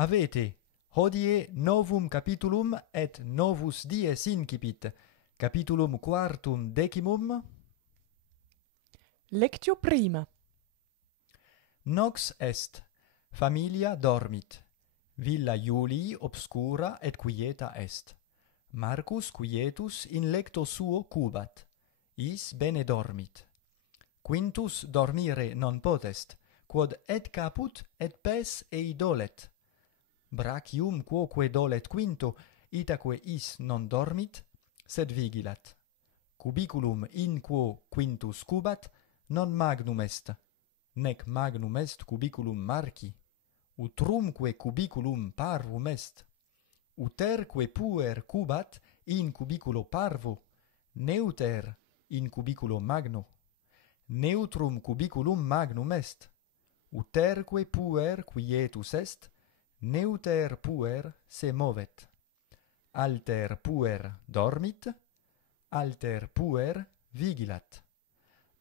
Avete, hodie novum capitulum et novus dies incipit, capitulum quartum decimum. Lectio prima. Nox est, familia dormit, villa Iulii obscura et quieta est. Marcus quietus in lecto suo cubat, is bene dormit. Quintus dormire non potest, quod et caput et pes eidolet. Brachium quoque dolet quinto, itaque is non dormit, sed vigilat. Cubiculum in quo quintus cubat, non magnum est, nec magnum est cubiculum Marci. Utrumque cubiculum parvum est. Uterque puer cubat in cubiculo parvo, neuter in cubiculo magno. Neutrum cubiculum magnum est. Uterque puer quietus est, neuter puer se movet. Alter puer dormit, alter puer vigilat.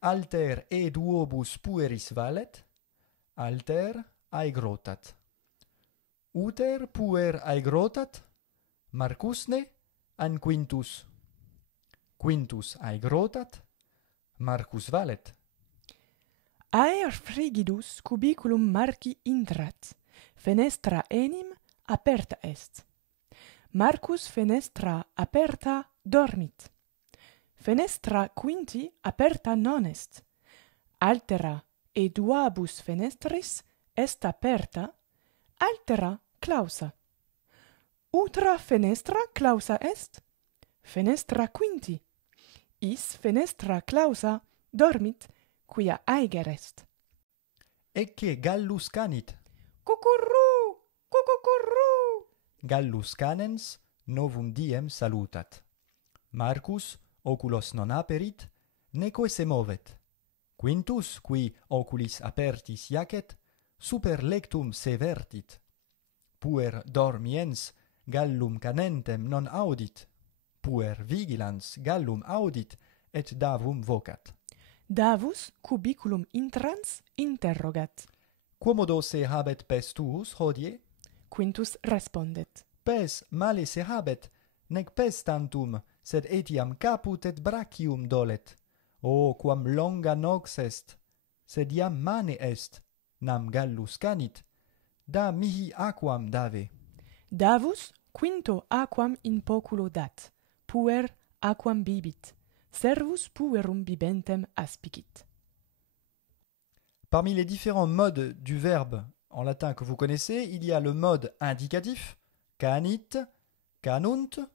Alter e duobus pueris valet, alter aegrotat. Uter puer aegrotat, Marcusne an quintus. Quintus aegrotat, Marcus valet. Aer frigidus cubiculum Marci intrat, fenestra enim aperta est. Marcus fenestra aperta dormit. Fenestra quinti aperta non est. Altera e duabus fenestris est aperta, altera clausa. Utra fenestra clausa est, fenestra quinti. Is fenestra clausa dormit, quia aeger est. Ecce Gallus canit. Cucurru, cucucurru. Gallus canens novum diem salutat. Marcus oculos non aperit, neque se movet. Quintus, qui oculis apertis iacet, super lectum se vertit. Puer dormiens Gallum canentem non audit. Puer vigilans Gallum audit, et davum vocat. Davus cubiculum intrans interrogat. Quomodo se habet pes tuus hodie? Quintus respondet. Pes male se habet, nec pes tantum, sed etiam caput et brachium dolet. O quam longa nox est, sed iam mane est, nam Gallus canit, da mihi aquam dave. Davus quinto aquam in poculo dat, puer aquam bibit, servus puerum bibentem aspicit. Parmi les différents modes du verbe en latin que vous connaissez, il y a le mode indicatif, canit, canunt,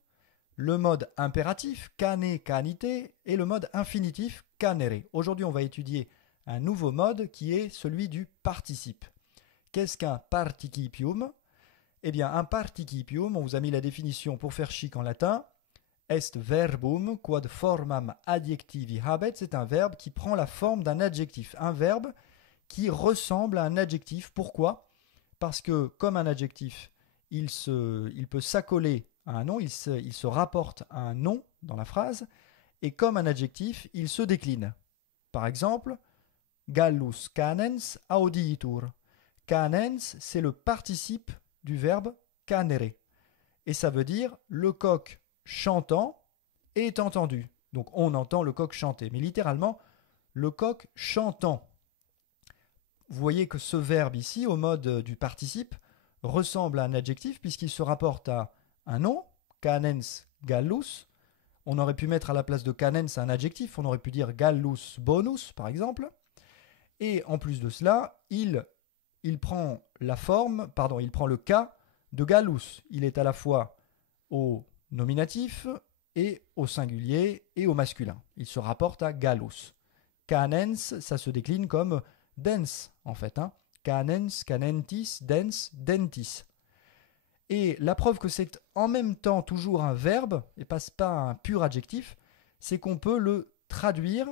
le mode impératif, cane, canite, et le mode infinitif, canere. Aujourd'hui, on va étudier un nouveau mode qui est celui du participe. Qu'est-ce qu'un participium? Eh bien, un participium, on vous a mis la définition pour faire chic en latin, est verbum quod formam adjectivi habet, c'est un verbe qui prend la forme d'un adjectif, un verbe qui ressemble à un adjectif. Pourquoi? Parce que comme un adjectif, il peut s'accoler à un nom, il se rapporte à un nom dans la phrase, et comme un adjectif, il se décline. Par exemple, Gallus canens auditur. Canens, c'est le participe du verbe canere. Et ça veut dire le coq chantant est entendu. Donc on entend le coq chanter, mais littéralement, le coq chantant. Vous voyez que ce verbe ici, au mode du participe, ressemble à un adjectif puisqu'il se rapporte à un nom, canens gallus. On aurait pu mettre à la place de canens un adjectif, on aurait pu dire gallus bonus par exemple. Et en plus de cela, il prend le cas de gallus. Il est à la fois au nominatif et au singulier et au masculin. Il se rapporte à gallus. Canens, ça se décline comme dens en fait. Canens, canentis, dens, dentis. Et la preuve que c'est en même temps toujours un verbe et pas un pur adjectif, c'est qu'on peut le traduire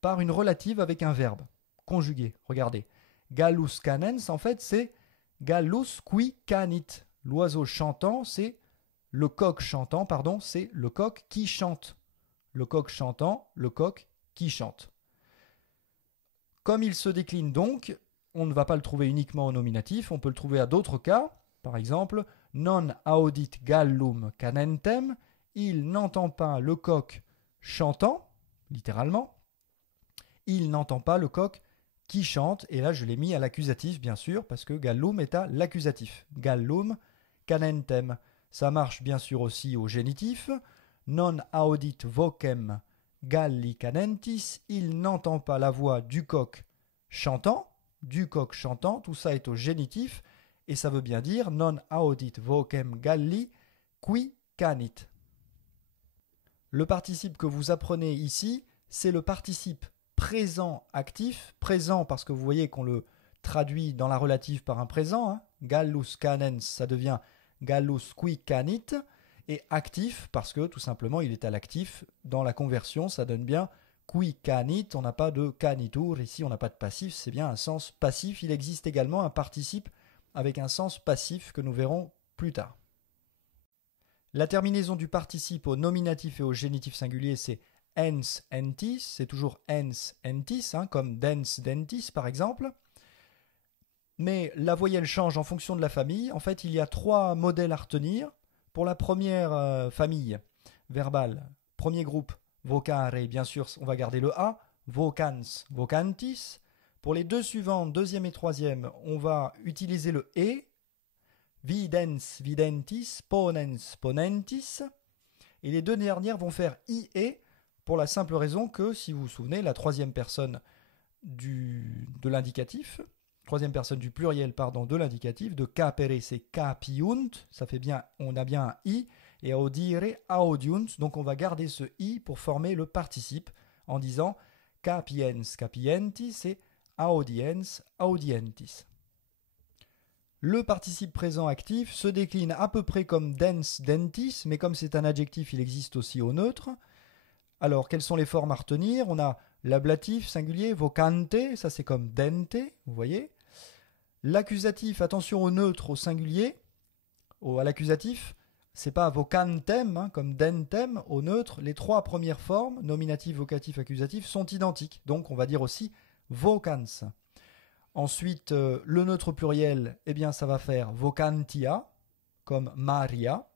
par une relative avec un verbe conjugué. Regardez. Gallus canens, en fait, c'est Gallus qui canit. L'oiseau chantant, c'est le coq chantant, pardon, c'est le coq qui chante. Le coq chantant, le coq qui chante. Comme il se décline donc, on ne va pas le trouver uniquement au nominatif, on peut le trouver à d'autres cas. Par exemple, non audit gallum canentem, il n'entend pas le coq chantant, littéralement. Il n'entend pas le coq qui chante, et là je l'ai mis à l'accusatif bien sûr, parce que gallum est à l'accusatif. Gallum canentem. Ça marche bien sûr aussi au génitif. Non audit vocem galli canentis, il n'entend pas la voix du coq chantant, tout ça est au génitif, et ça veut bien dire non audit vocem galli qui canit. Le participe que vous apprenez ici, c'est le participe présent actif, présent parce que vous voyez qu'on le traduit dans la relative par un présent, hein. Gallus canens, ça devient gallus qui canit, et actif parce que tout simplement il est à l'actif. Dans la conversion, ça donne bien qui canit, on n'a pas de canitur, ici on n'a pas de passif, c'est bien un sens passif. Il existe également un participe avec un sens passif que nous verrons plus tard. La terminaison du participe au nominatif et au génitif singulier, c'est ens entis, c'est toujours ens entis, hein, comme dens dentis par exemple. Mais la voyelle change en fonction de la famille. En fait, il y a 3 modèles à retenir. Pour la première famille verbale, premier groupe, vocare, bien sûr, on va garder le A, vocans, vocantis. Pour les 2 suivantes, deuxième et troisième, on va utiliser le E, videns, videntis, ponens, ponentis. Et les 2 dernières vont faire IE pour la simple raison que, si vous vous souvenez, la troisième personne de l'indicatif, troisième personne du pluriel, de l'indicatif, de capere, c'est capiunt, ça fait bien, on a bien un I, et audire, audiunt, donc on va garder ce I pour former le participe en disant capiens, capientis, et audiens, audientis. Le participe présent actif se décline à peu près comme dens, dentis, mais comme c'est un adjectif, il existe aussi au neutre. Alors, quelles sont les formes à retenir? On a l'ablatif singulier, vocante, ça c'est comme dente, vous voyez. L'accusatif, attention au neutre, au singulier, à l'accusatif, c'est pas vocantem, hein, comme dentem, au neutre. Les 3 premières formes, nominatif, vocatif, accusatif, sont identiques. Donc, on va dire aussi vocans. Ensuite, le neutre pluriel, eh bien, ça va faire vocantia, comme Maria.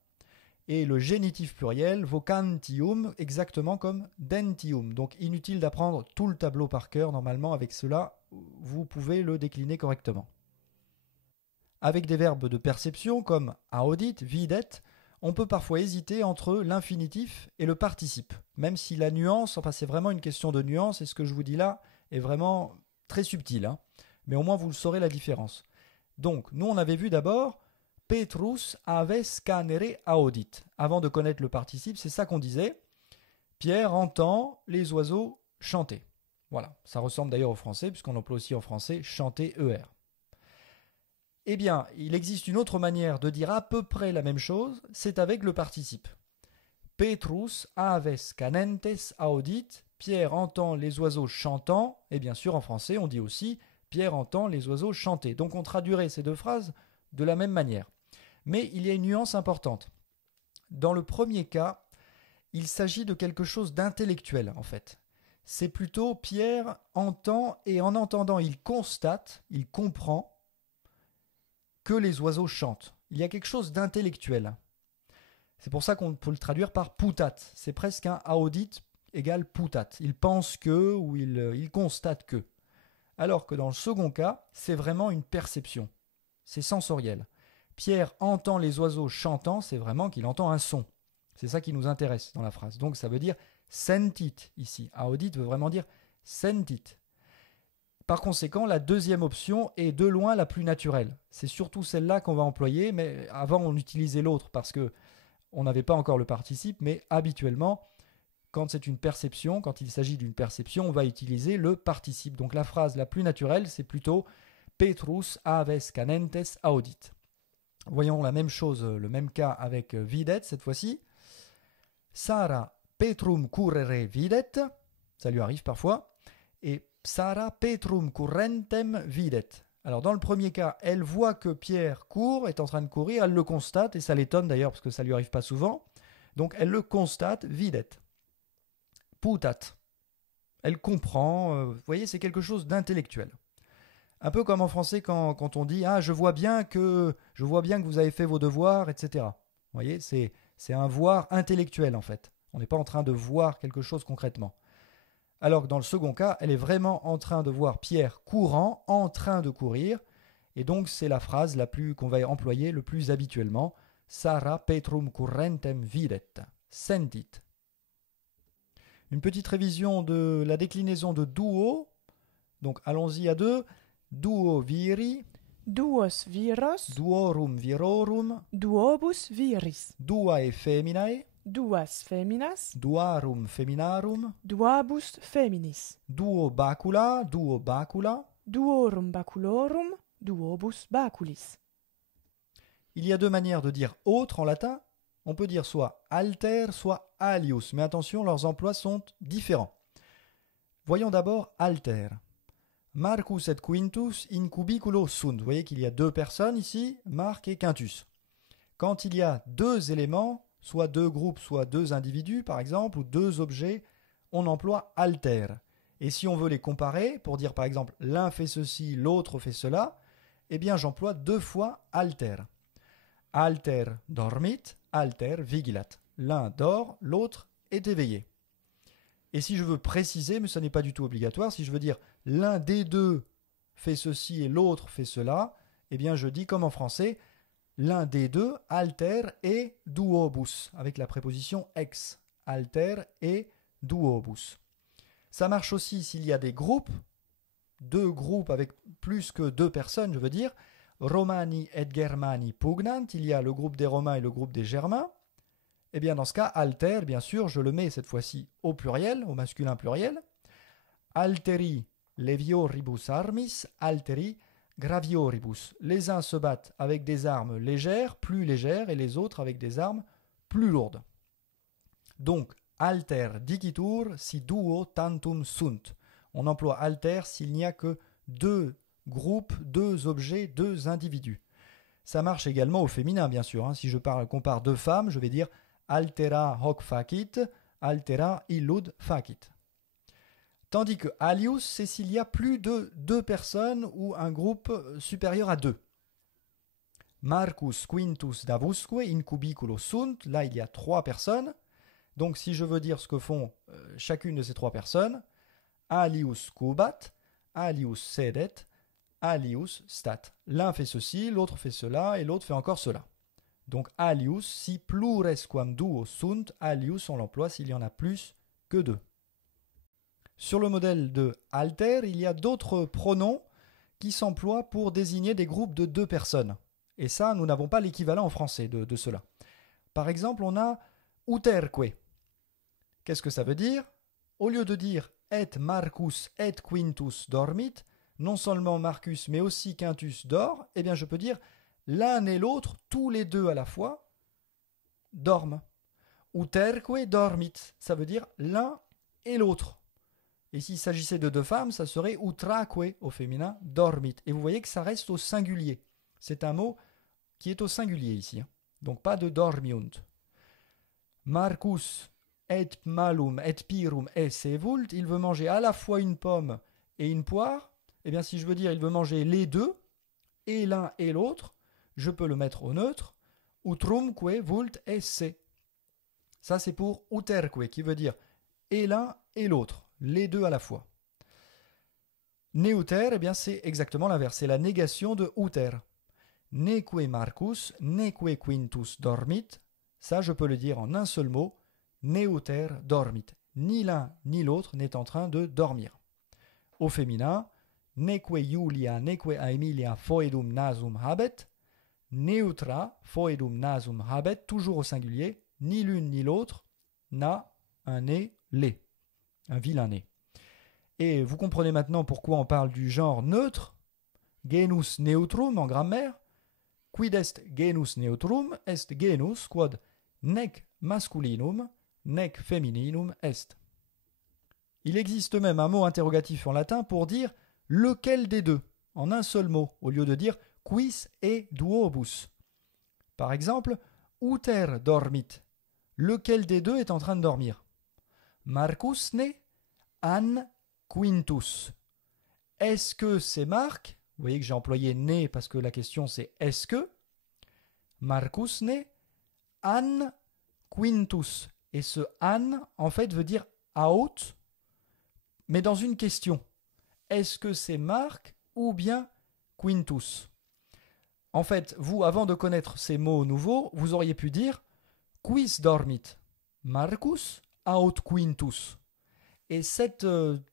Et le génitif pluriel, vocantium, exactement comme dentium. Donc, inutile d'apprendre tout le tableau par cœur. Normalement, avec cela, vous pouvez le décliner correctement. Avec des verbes de perception comme audit, videt, on peut parfois hésiter entre l'infinitif et le participe. Même si la nuance, enfin c'est vraiment une question de nuance, et ce que je vous dis là est vraiment très subtil, hein. Mais au moins vous saurez la différence. Donc, nous on avait vu d'abord Petrus aves scanere audit. Avant de connaître le participe, c'est ça qu'on disait. Pierre entend les oiseaux chanter. Voilà, ça ressemble d'ailleurs au français, puisqu'on emploie aussi en français chanter ER. Eh bien, il existe une autre manière de dire à peu près la même chose, c'est avec le participe. Petrus aves canentes audit, Pierre entend les oiseaux chantant, et bien sûr en français on dit aussi Pierre entend les oiseaux chanter. Donc on traduirait ces 2 phrases de la même manière. Mais il y a une nuance importante. Dans le premier cas, il s'agit de quelque chose d'intellectuel en fait. C'est plutôt Pierre entend, et en entendant il constate, il comprend que les oiseaux chantent. Il y a quelque chose d'intellectuel. C'est pour ça qu'on peut le traduire par putat. C'est presque un audit égale putat. Il pense que ou il constate que. Alors que dans le second cas, c'est vraiment une perception. C'est sensoriel. Pierre entend les oiseaux chantant, c'est vraiment qu'il entend un son. C'est ça qui nous intéresse dans la phrase. Donc ça veut dire sentit ici. Audit veut vraiment dire sentit. Par conséquent, la deuxième option est de loin la plus naturelle. C'est surtout celle-là qu'on va employer, mais avant on utilisait l'autre parce que on n'avait pas encore le participe, mais habituellement, quand c'est une perception, quand il s'agit d'une perception, on va utiliser le participe. Donc la phrase la plus naturelle, c'est plutôt Petrus aves canentes audit. Voyons la même chose, le même cas avec videt cette fois-ci. Sara Petrum currere videt, ça lui arrive parfois, et Sara Petrum currentem videt. Alors dans le premier cas, elle voit que Pierre court, est en train de courir, elle le constate, et ça l'étonne d'ailleurs parce que ça lui arrive pas souvent. Donc elle le constate, videt. Putat. Elle comprend, vous voyez, c'est quelque chose d'intellectuel. Un peu comme en français quand on dit « Ah, je vois bien que vous avez fait vos devoirs, etc. » Vous voyez, c'est un voir intellectuel en fait. On n'est pas en train de voir quelque chose concrètement. Alors que dans le second cas, elle est vraiment en train de voir Pierre courant, en train de courir. Et donc c'est la phrase qu'on va employer le plus habituellement. Sara Petrum currentem videt. Sentit. Une petite révision de la déclinaison de duo. Donc allons-y à deux. Duo viri. Duos viros, Duorum virorum. duobus viris, Duae feminae. duas feminas, Duarum feminarum. duabus feminis, Duo bacula. Duo bacula. duorum baculorum, duobus baculis. Il y a deux manières de dire autre en latin. On peut dire soit alter, soit alius. Mais attention, leurs emplois sont différents. Voyons d'abord alter. Marcus et Quintus in cubiculo sunt. Vous voyez qu'il y a deux personnes ici, Marc et Quintus. Quand il y a deux éléments, soit deux groupes, soit deux individus par exemple, ou deux objets, on emploie alter. Et si on veut les comparer, pour dire par exemple l'un fait ceci, l'autre fait cela, eh bien j'emploie deux fois alter. Alter dormit, alter vigilat. L'un dort, l'autre est éveillé. Et si je veux préciser, mais ce n'est pas du tout obligatoire, si je veux dire l'un des deux fait ceci et l'autre fait cela, eh bien je dis comme en français, l'un des deux, alter et duobus, avec la préposition ex. Alter et duobus. Ça marche aussi s'il y a des groupes, deux groupes avec plus que deux personnes, je veux dire, Romani et Germani pugnant, il y a le groupe des Romains et le groupe des Germains. Eh bien, dans ce cas, alter, bien sûr, je le mets cette fois-ci au pluriel, au masculin pluriel. Alteri levioribus armis, alteri gravioribus. Les uns se battent avec des armes légères, plus légères, et les autres avec des armes plus lourdes. Donc, alter dicitur si duo tantum sunt. On emploie alter s'il n'y a que deux groupes, deux objets, deux individus. Ça marche également au féminin, bien sûr. Si je compare deux femmes, je vais dire altera hoc facit, altera illud facit. Tandis que alius, c'est s'il y a plus de deux personnes ou un groupe supérieur à deux. Marcus Quintus Davusque in cubiculo sunt, là il y a trois personnes. Donc si je veux dire ce que font chacune de ces trois personnes, alius cubat, alius sedet, alius stat. L'un fait ceci, l'autre fait cela et l'autre fait encore cela. Donc alius, si plures quam duo sunt, alius on l'emploie s'il y en a plus que deux. Sur le modèle de alter, il y a d'autres pronoms qui s'emploient pour désigner des groupes de deux personnes. Et ça, nous n'avons pas l'équivalent en français de cela. Par exemple, on a uterque. Qu'est-ce que ça veut dire? Au lieu de dire et Marcus et Quintus dormit, non seulement Marcus mais aussi Quintus dort, eh bien je peux dire l'un et l'autre, tous les deux à la fois, dorment. Uterque dormit, ça veut dire l'un et l'autre. Et s'il s'agissait de deux femmes, ça serait utraque au féminin, dormit. Et vous voyez que ça reste au singulier. C'est un mot qui est au singulier ici. Donc pas de dormiunt. Marcus et malum et pirum esse vult, il veut manger à la fois une pomme et une poire. Eh bien si je veux dire il veut manger les deux, et l'un et l'autre, je peux le mettre au neutre. Utrumque vult esse. Ça c'est pour uterque, qui veut dire et l'un et l'autre, les deux à la fois. Neuter, eh bien c'est exactement l'inverse, c'est la négation de uter. Neque Marcus, neque Quintus dormit. Ça je peux le dire en un seul mot. Neuter dormit. Ni l'un ni l'autre n'est en train de dormir. Au féminin, neque Julia, neque Aemilia foedum nasum habet. Neutra foedum nasum habet, toujours au singulier. Ni l'une ni l'autre n'a un nez laid, un vilain nez. Et vous comprenez maintenant pourquoi on parle du genre neutre. Genus neutrum en grammaire. Quid est genus neutrum est genus quod nec masculinum nec femininum est. Il existe même un mot interrogatif en latin pour dire lequel des deux, en un seul mot, au lieu de dire quis et duobus. Par exemple, uter dormit. Lequel des deux est en train de dormir? Marcus ne an Quintus. Est-ce que c'est Marc Vous voyez que j'ai employé ne parce que la question c'est est-ce que. Marcus ne an quintus. Et ce an, en fait, veut dire out, mais dans une question. Est-ce que c'est Marc ou bien quintus? En fait, vous, avant de connaître ces mots nouveaux, vous auriez pu dire quis dormit Marcus aut quintus. Et cette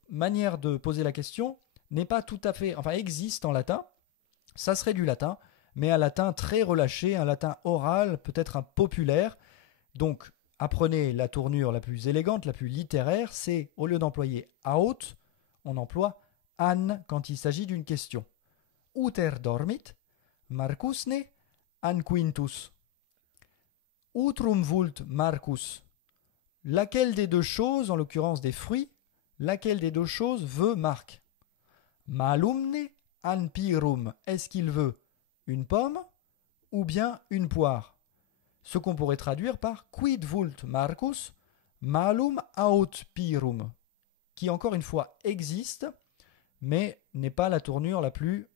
manière de poser la question n'est pas tout à fait, enfin existe en latin, ça serait du latin, mais un latin très relâché, un latin oral, peut-être un populaire. Donc apprenez la tournure la plus élégante, la plus littéraire, c'est au lieu d'employer aut, on emploie an quand il s'agit d'une question. Uter dormit Marcus ne an quintus. Utrum vult Marcus. Laquelle des deux choses, en l'occurrence des fruits, laquelle des deux choses veut Marc? Malumne an pirum. Est-ce qu'il veut une pomme ou bien une poire? Ce qu'on pourrait traduire par quid vult Marcus malum aut pirum, qui encore une fois existe, mais n'est pas la tournure la plus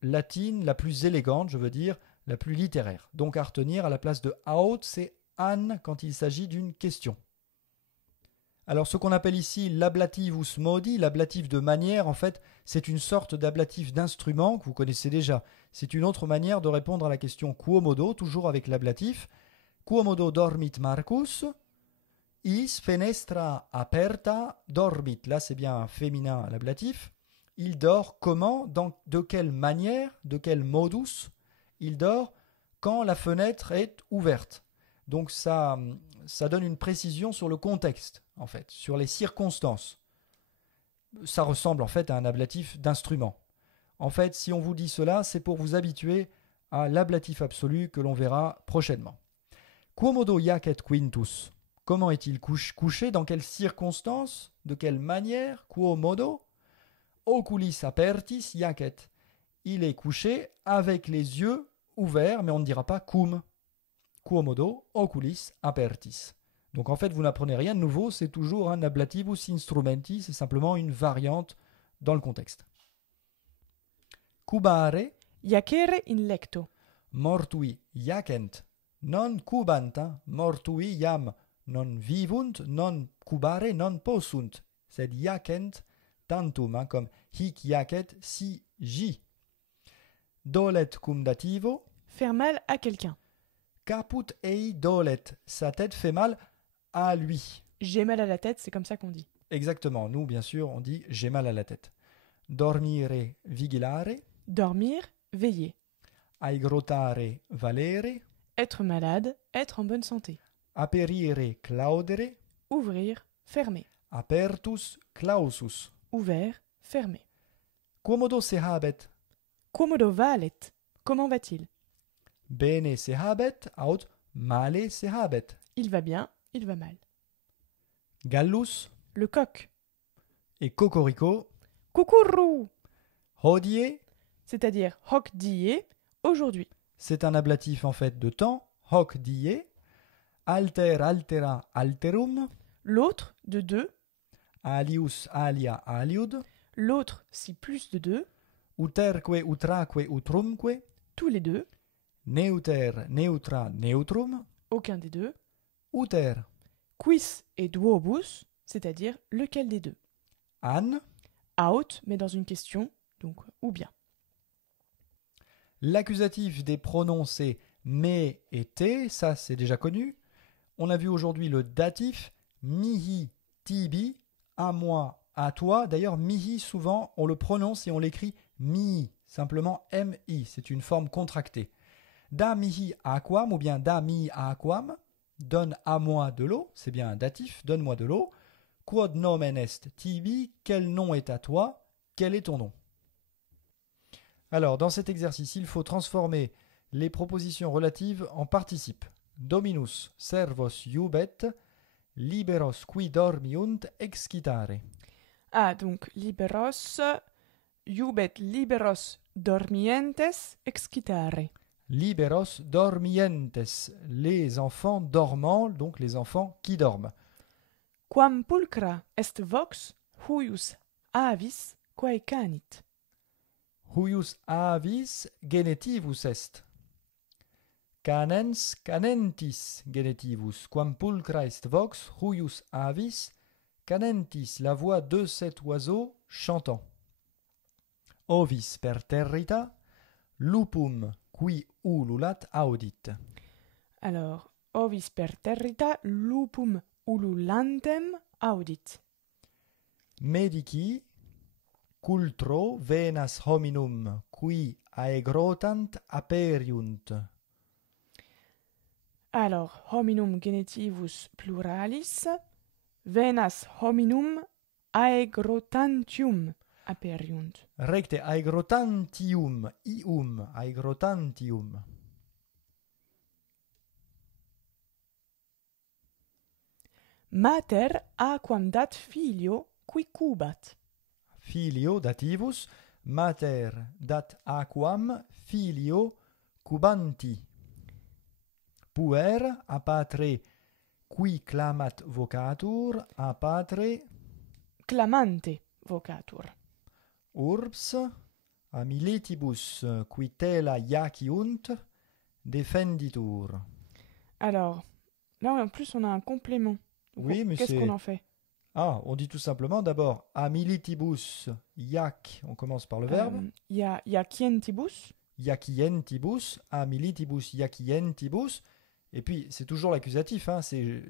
latine, la plus élégante, je veux dire, la plus littéraire. Donc à retenir, à la place de out, c'est an quand il s'agit d'une question. Alors ce qu'on appelle ici l'ablativus modi, l'ablatif de manière, en fait, c'est une sorte d'ablatif d'instrument que vous connaissez déjà. C'est une autre manière de répondre à la question quo modo, toujours avec l'ablatif. Quo modo dormit Marcus? Is fenestra aperta dormit. Là, c'est bien un féminin, l'ablatif. Il dort comment? De quelle manière? De quel modus? Il dort quand la fenêtre est ouverte. Donc ça donne une précision sur le contexte, en fait, sur les circonstances. Ça ressemble en fait à un ablatif d'instrument. En fait, si on vous dit cela, c'est pour vous habituer à l'ablatif absolu que l'on verra prochainement. Quomodo jacet quintus. Comment est-il couché? Dans quelles circonstances? De quelle manière? Quomodo oculis apertis jacet. Il est couché avec les yeux ouverts, mais on ne dira pas cum. Quomodo oculis apertis. Donc en fait, vous n'apprenez rien de nouveau, c'est toujours un ablativus instrumenti, c'est simplement une variante dans le contexte. Cubare, Iacere in lecto. mortui iacent, non cubanta, mortui iam, non vivunt, non cubare, non possunt, sed iacent tantum, comme hic iacet si j. Dolet cum dativo, Faire mal à quelqu'un. caput ei dolet, sa tête fait mal à lui. J'ai mal à la tête, c'est comme ça qu'on dit. Exactement, nous bien sûr on dit j'ai mal à la tête. Dormire vigilare, Dormir, veiller. aigrotare valere, Être malade, être en bonne santé. aperire claudere, Ouvrir, fermer. apertus clausus. Ouvert, fermé. Quomodo se habet, Quomodo valet. Comment va-t-il? bene se habet, aut male se habet. Il va bien, il va mal. Gallus Le coq. et cocorico, Coucourou. hodie, C'est-à-dire hoc die, aujourd'hui. c'est un ablatif en fait de temps, hoc die, alter altera alterum, L'autre, de deux. alius alia aliud, L'autre, si plus de deux. uterque utraque utrumque, Tous les deux. neuter neutra neutrum, Aucun des deux. uter, Quis et duobus, c'est-à-dire lequel des deux. an, Out, mais dans une question, donc ou bien. l'accusatif des pronoms c'est me et te, ça c'est déjà connu. On a vu aujourd'hui le datif mihi, tibi, à moi, à toi. D'ailleurs, mihi, souvent, on le prononce et on l'écrit mi, simplement mi, c'est une forme contractée. Da mihi aquam ou bien da mi aquam, donne à moi de l'eau, c'est bien un datif, donne-moi de l'eau. Quod nomen est tibi, quel nom est à toi, quel est ton nom? Alors, dans cet exercice, il faut transformer les propositions relatives en participes. Dominus servos iubet, liberos qui dormiunt excitare. Ah, donc liberos, iubet liberos dormientes excitare. Liberos dormientes, les enfants dormants, donc les enfants qui dorment. Quam pulcra est vox, huius avis quae canit. huius avis genetivus est. Canens canentis genetivus, quam pulcra est vox huius avis canentis, la voix de cet oiseau chantant. Ovis per territa, lupum qui ululat audit. Alors, ovis per territa lupum ululantem audit. Medici cultro venas hominum qui aegrotant aperiunt. Alors, hominum genetivus pluralis, venas hominum aegrotantium aperiunt. Recte aegrotantium, aegrotantium. Mater aquam dat filio qui cubat. Filio dativus, mater dat aquam filio cubanti. Puer a patre qui clamat vocatur, a patre Clamante vocatur. urbs a militibus qui tela iaciunt defenditur. Alors, là en plus on a un complément. Donc, Oui, mais qu'est-ce c'est- qu'on en fait? Ah, on dit tout simplement d'abord a militibus iac, on commence par le verbe, Il y a quientibus. iacientibus, a militibus iacientibus, et puis c'est toujours l'accusatif, hein, c'est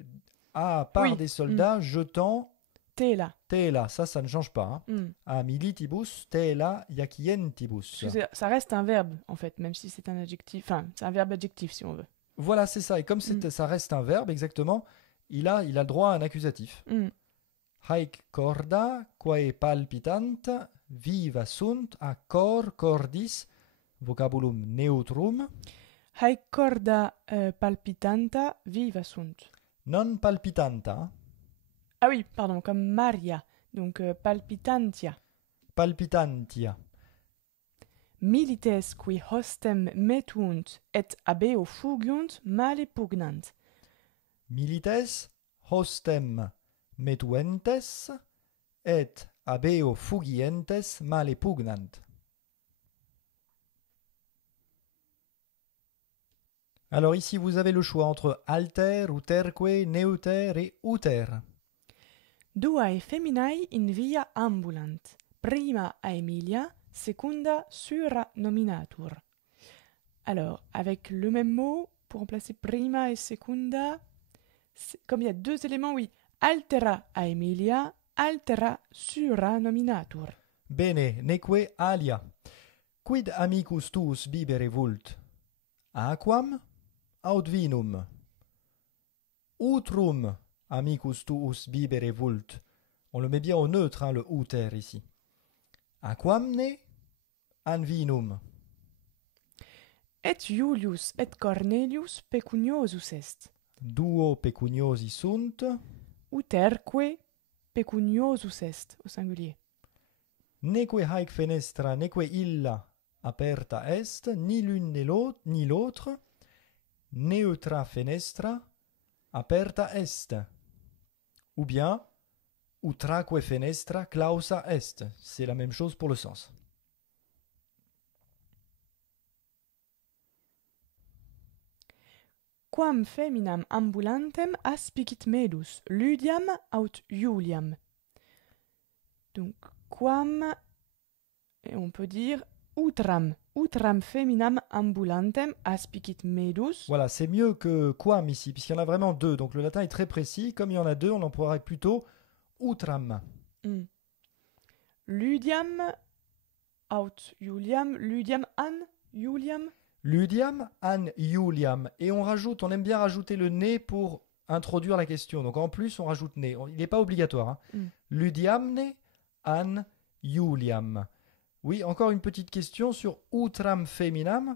à part Oui, des soldats jetant Tela. tela, ça ne change pas. Hein. Hmm. A militibus tela iacientibus. Parce que ça reste un verbe en fait, même si c'est un adjectif. Enfin, c'est un verbe adjectif si on veut. Voilà, c'est ça. Et comme ça reste un verbe, exactement, il a le droit à un accusatif. Hmm. Haec corda, quae palpitant, viva sunt a cor cordis, vocabulum neutrum, Haec corda palpitanta viva sunt. non palpitanta, Ah oui, pardon, comme Maria. Donc palpitantia. palpitantia. Milites qui hostem metunt et abeo fugiunt male pugnant. Milites hostem metuentes et abeo fugientes male pugnant. Alors ici, vous avez le choix entre alter, uterque, neuter et uter. Duae feminae in via ambulant. Prima Aemilia, secunda sura nominatur. Alors, avec le même mot, pour remplacer prima et secunda, comme il y a deux éléments, oui. Altera Aemilia, altera sura nominatur. Bene, neque alia. Quid amicus tuus bibere vult? Aquam aut vinum? Utrum amicus tuus bibere vult. On le met bien au neutre, hein, le uter ici. Aquamne an vinum. Et Iulius et Cornelius pecuniosus est. Duo pecuniosi sunt, Uterque pecuniosus est, au singulier. neque haec fenestra, neque illa aperta est, ni l'une ni l'autre, neutra fenestra aperta est. Ou bien, utraque fenestra clausa est. C'est la même chose pour le sens. Quam feminam ambulantem aspicit medus, Ludiam aut Iuliam. Donc, quam, et on peut dire utram feminam ambulantem aspicit medus. Voilà, c'est mieux que quam ici, puisqu'il y en a vraiment deux. Donc le latin est très précis. Comme il y en a deux, on emploierait plutôt utram. Mm. Ludiam aut Iuliam, Ludiam an Iuliam. Ludiam an Iuliam. Et on aime bien rajouter le né pour introduire la question. Donc en plus, on rajoute né. Il n'est pas obligatoire. Hein. Ludiamne an Iuliam. Oui, encore une petite question sur utram feminam.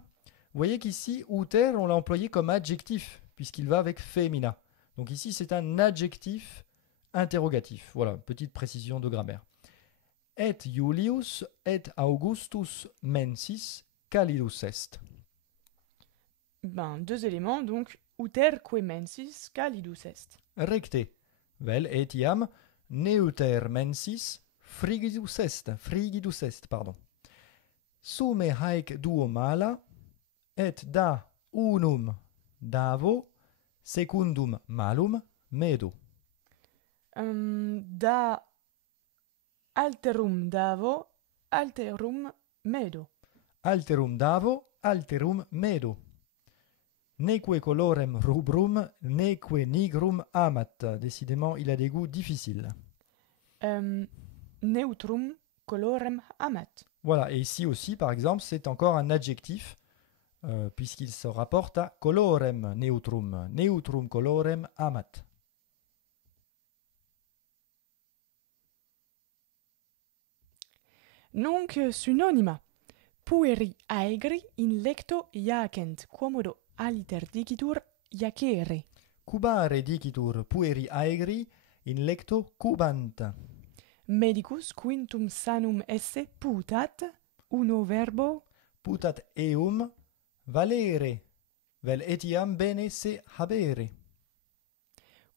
Vous voyez qu'ici, uter, on l'a employé comme adjectif, puisqu'il va avec femina. Donc ici, c'est un adjectif interrogatif. Voilà, petite précision de grammaire. Et Iulius et Augustus mensis calidus est. Ben, deux éléments, donc uterque mensis calidus est. Recte. Vel etiam neuter mensis frigidus est, pardon. Sume haec duo mala, et da unum davo, secundum malum medo. Da alterum davo, alterum medo. Alterum davo, alterum medo. Neque colorem rubrum, neque nigrum amat. Décidément, il a des goûts difficiles. Neutrum colorem amat. Voilà, et ici aussi, par exemple, c'est encore un adjectif, puisqu'il se rapporte à colorem neutrum. Neutrum colorem amat. Nunc synonyma. Pueri aegri in lecto iacent, quomodo aliter dicitur iacere. Cubare dicitur pueri aegri in lecto cubant. Medicus quintum sanum esse putat, uno verbo, Putat eum valere, vel etiam bene se habere.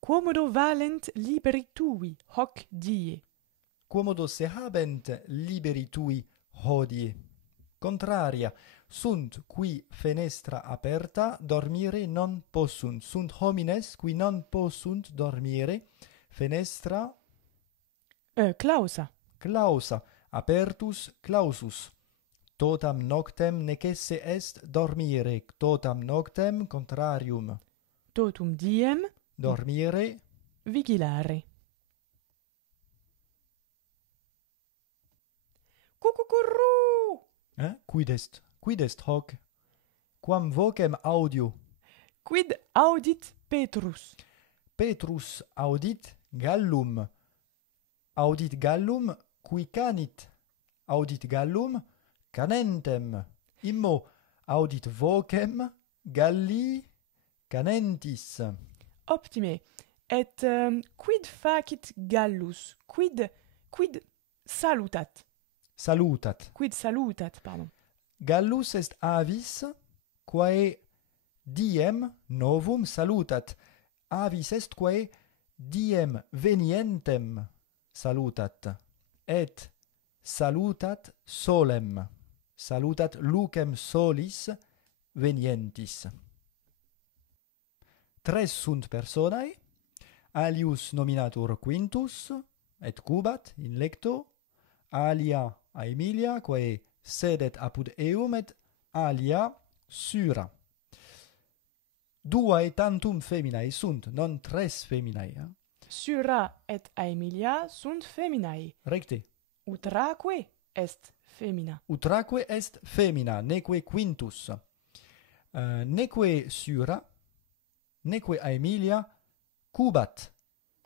quomodo valent liberi tui, hoc die. Quomodo se habent liberi tui hodie. Contraria, sunt qui fenestra aperta dormire non possunt. Sunt homines qui non possunt dormire, fenestra Clausa. clausa, apertus clausus. Totam noctem necesse est dormire, totam noctem contrarium. Totum diem Dormire, vigilare. Cucucurru! Quid est hoc? Quam vocem audio? Quid audit Petrus? Petrus audit gallum. Audit gallum qui canit. Audit gallum canentem. Immo audit vocem galli canentis. Optime. Et quid facit Gallus? Quid salutat? Salutat. Quid salutat, pardon. Gallus est avis quae diem novum salutat. Avis est quae diem venientem salutat. Et salutat solem. Salutat lucem solis venientis. Tres sunt personae, alius nominatur Quintus, et cubat in lecto, alia Aemilia, quae sedet apud eum, et alia Syra. Duae tantum feminae sunt, non tres feminae. Syra et Aemilia sunt feminae. Recte. Utraque est femina. Utraque est femina, neque Quintus. Neque Syra, neque Aemilia cubat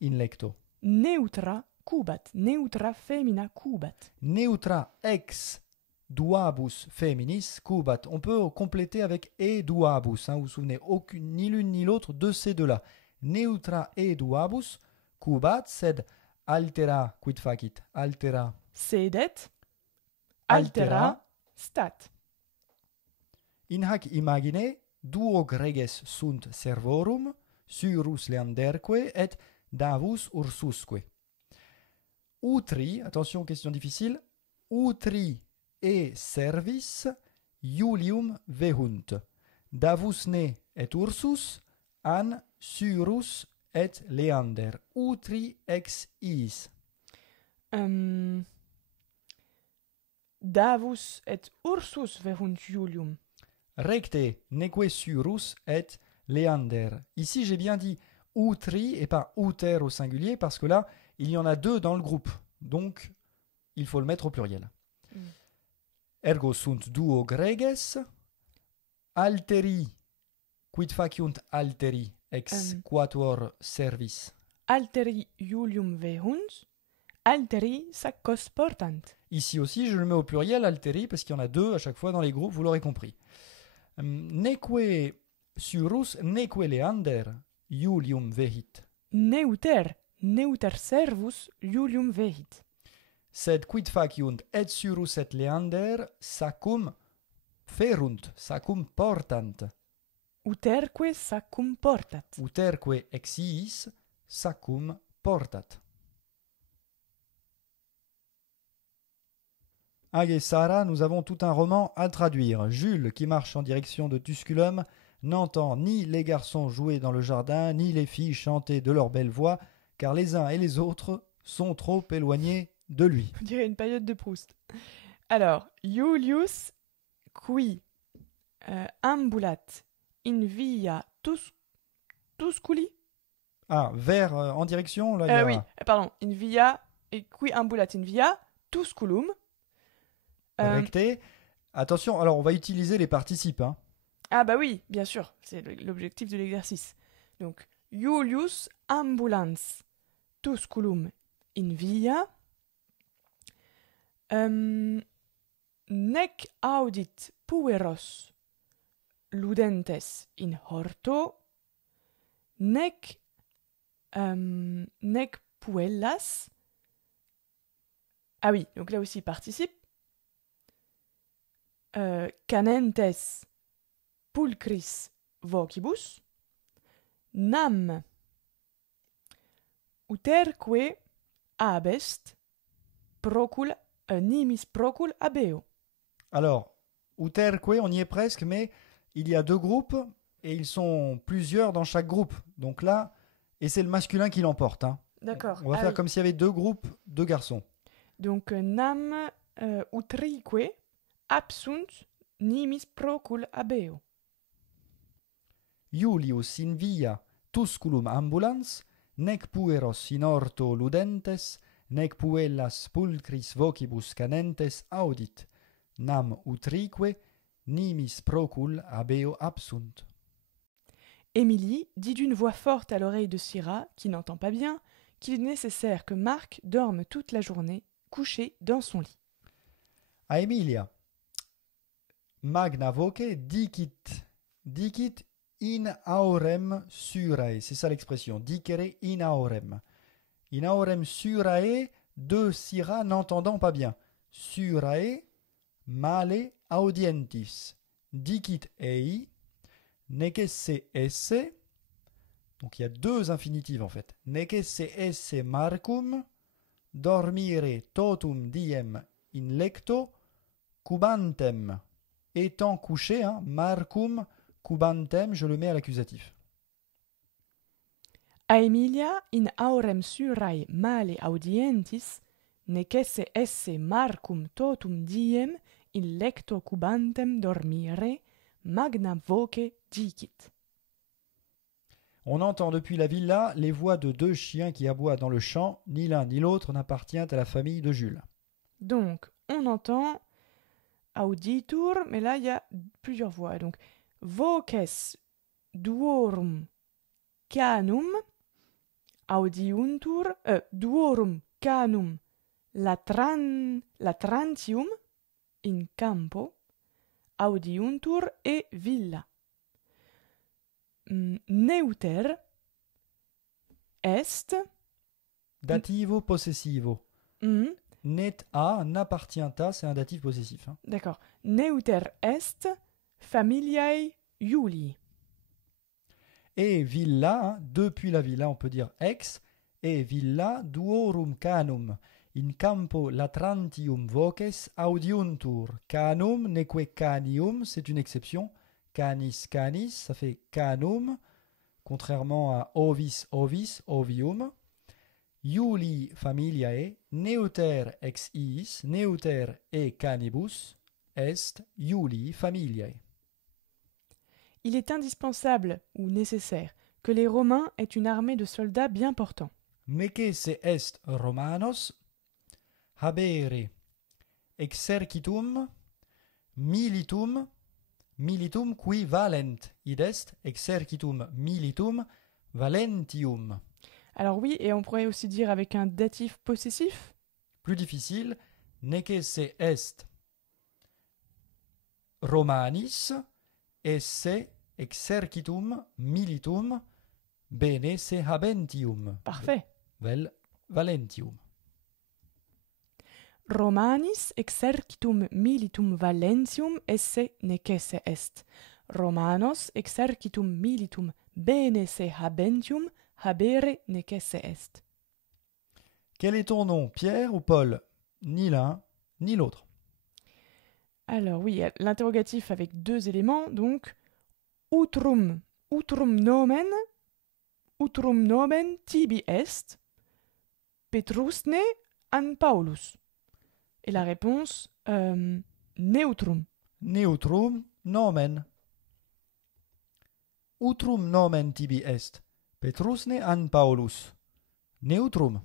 in lecto. Neutra cubat. Neutra femina cubat. Neutra ex duabus feminis cubat. On peut compléter avec e duabus. Vous vous souvenez, aucune, ni l'une ni l'autre de ces deux-là. Neutra e duabus cubat, sed altera quid facit? Altera. Sedet. Altera. Stat. In hac imagine duo greges sunt servorum, Syrus leanderque et Davus ursusque. Utri, attention, question difficile, utri e servis Iulium vehunt. Davus ne et Ursus an Syrus et Leander. Utri ex iis. Davus et Ursus vehunt Iulium. Recte, neque Syrus et Leander. Ici, j'ai bien dit utri et pas uter au singulier parce que là, il y en a deux dans le groupe. Donc, il faut le mettre au pluriel. Ergo sunt duo greges, alteri, quid faciunt alteri ex quatuor servis? Alteri Iulium vehunt, alteri saccos portant. Ici aussi, je le mets au pluriel, alteri, parce qu'il y en a deux à chaque fois dans les groupes, vous l'aurez compris. Neque Syrus, neque Leander, Iulium vehit. Neuter servus Iulium vehit. Sed quid faciunt et Syrus et Leander saccum ferunt, saccum portant. Uterque saccum portat. Uterque ex iis saccum portat. Ag Sara, nous avons tout un roman à traduire. Jules, qui marche en direction de Tusculum, n'entend ni les garçons jouer dans le jardin, ni les filles chanter de leur belle voix, car les uns et les autres sont trop éloignés de lui. On dirait une période de Proust. Alors, Julius qui ambulat in via Tusculi. Ah, vers en direction, là, il y a... Oui, pardon, in via et qui ambulat in via Tusculum. Recte. Attention, alors on va utiliser les participes. Hein. Ah bah oui, bien sûr, c'est l'objectif de l'exercice. Donc, Julius ambulans Tusculum in via nec audit pueros ludentes in horto nec puellas. Ah oui, donc là aussi participe. Canentes pulcris vocibus nam uterque abest procul nimis procul abeo. Alors, uterque, on y est presque, mais il y a deux groupes et ils sont plusieurs dans chaque groupe. Donc là, et c'est le masculin qui l'emporte. Hein. D'accord. On va faire comme s'il y avait deux groupes, deux garçons. Donc nam utrique absunt nimis procul abeo. Iulius in via Tusculum ambulans, nec pueros in orto ludentes, nec puellas pulcris vocibus canentes audit, nam utrique nimis procul abeo absunt. Émilie dit d'une voix forte à l'oreille de Syrah, qui n'entend pas bien, qu'il est nécessaire que Marc dorme toute la journée, couché dans son lit. A Emilia, magna voce dicit in aurem surae. C'est ça l'expression, dicere in aurem. In aurem surae, de Syrah n'entendant pas bien. Surae, male audientis. Dicit ei, necesse esse. Donc il y a deux infinitifs en fait. Necesse esse Marcum, dormire totum diem in lecto, cubantem. Étant couché, hein, Marcum, cubantem, je le mets à l'accusatif. A Emilia in aurem surae male audientis, necesse esse Marcum totum diem in lecto cubantem dormire, magna voce dicit. On entend depuis la villa les voix de deux chiens qui aboient dans le champ. Ni l'un ni l'autre n'appartient à la famille de Jules. Donc, on entend auditur, mais là, il y a plusieurs voix. Donc, voces duorum canum audiuntur, duorum canum latrantium in campo audiuntur e villa. Neuter est Dativo possessivo. Net a, n'appartient à, c'est un datif possessif. Hein. D'accord. Neuter est familiae Iulii. Et villa, hein, depuis la villa, on peut dire ex. Et villa duorum canum. In campo latrantium voces audiuntur. Canum neque canium, c'est une exception. Canis canis, ça fait canum, contrairement à ovis ovis, ovium. Iuli familiae, neuter ex iis, neuter e canibus, est Iuli familiae. Il est indispensable ou nécessaire que les Romains aient une armée de soldats bien portants. Necesse est Romanos habere exercitum militum qui valent, id est exercitum militum valentium. Alors oui, et on pourrait aussi dire avec un datif possessif. Plus difficile, necesse est Romanis esse exercitum militum bene se habentium. Parfait. Valentium. Romanis exercitum militum valentium esse necesse est. Romanos exercitum militum bene se habentium habere necesse est. Quel est ton nom, Pierre ou Paul? Ni l'un, ni l'autre. Alors oui, l'interrogatif avec 2 éléments, donc utrum nomen tibi est, Petrusne an Paulus. Et la réponse, neutrum. Neutrum nomen. Utrum nomen tibi est, Petrusne an Paulus. Neutrum.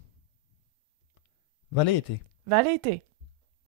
Valete. Valete.